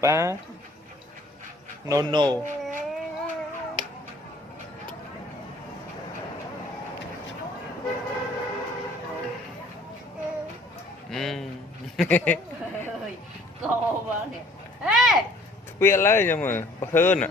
ba no no cô mà nè ê biết lấy nhưng mà bác hơn à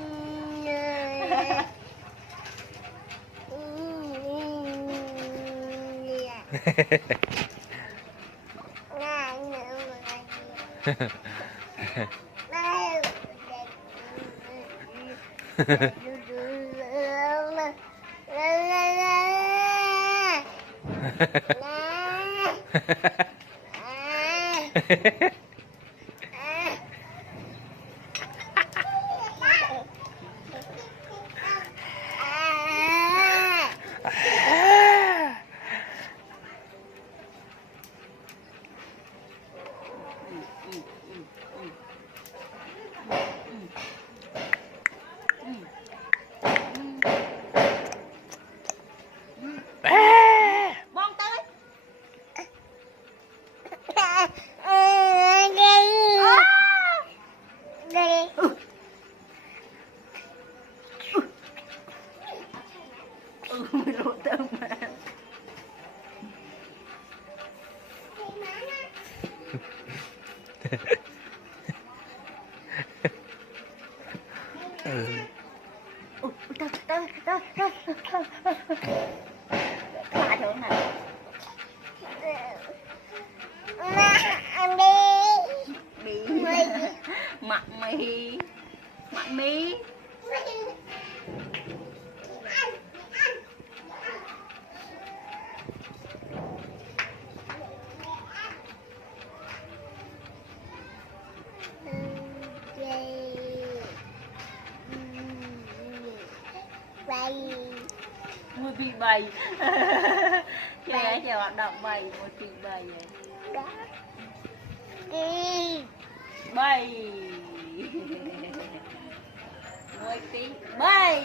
bông tới lại chỗ này bị mặt mì mặt mì mua bị bầy chơi hoạt động bầy mua bị bầy bầy mua tí bầy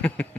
Ha ha.